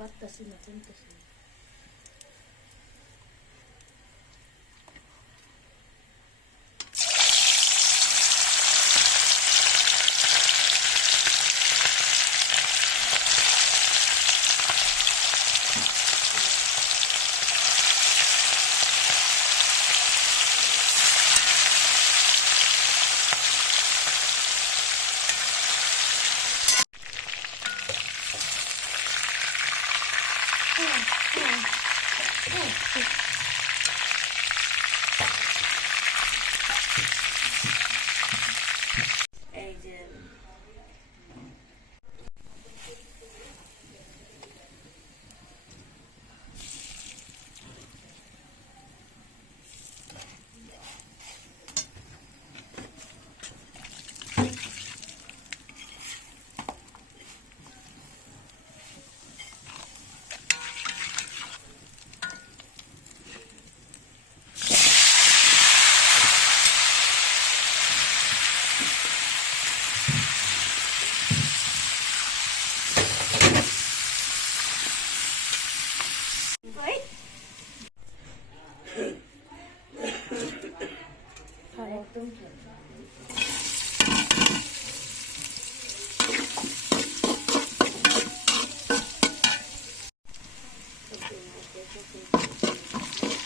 バッタするの全部する。